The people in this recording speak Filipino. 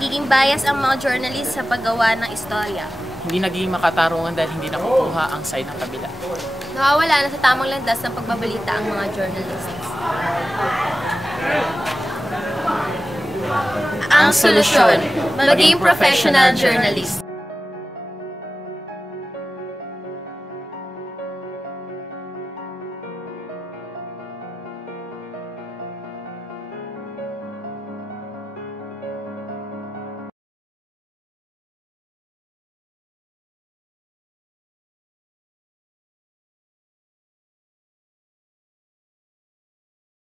nagiging bias ang mga journalist sa paggawa ng istorya. Hindi nagiging makatarungan dahil hindi nakukuha ang side ng kabila. Nawawala na sa tamang landas ng pagbabalita ang mga journalists. Ang solusyon, maging professional journalist.